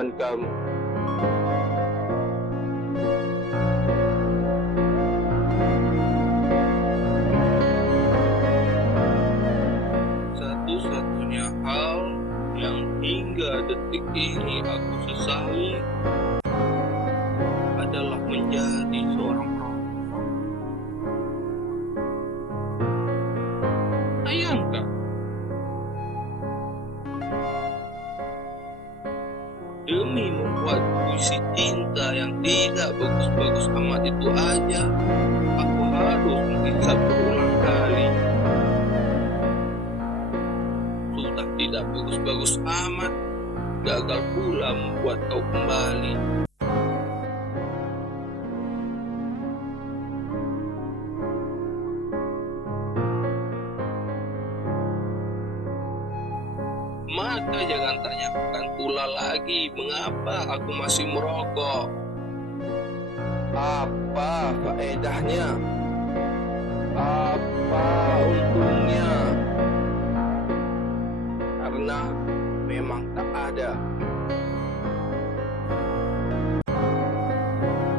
dan Kamu. Satu-satunya hal yang hingga detik ini aku sesali adalah menjadi seorang perokok. Bayangkan, demi membuat puisi cinta yang tidak bagus-bagus amat itu aja, aku harus menghisap berulang kali. Sudah tidak bagus-bagus amat, gagal pula membuat kau kembali. Maka jangan tanyakan pula lagi mengapa aku masih merokok. Apa faedahnya? Apa untungnya? Karena memang tak ada.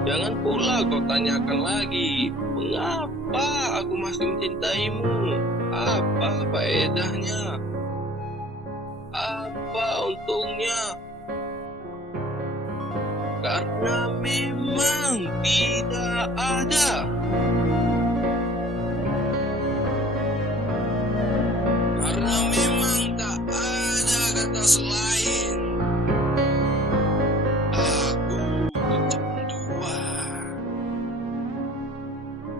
Jangan pula kau tanyakan lagi mengapa aku masih mencintaimu. Apa faedahnya? Apa untungnya? Karena memang tidak ada. Karena memang tak ada kata selain. Aku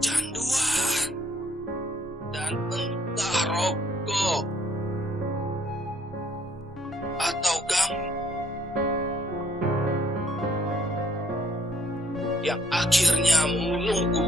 canduan, dan entah rokok atau kamu yang akhirnya menunggu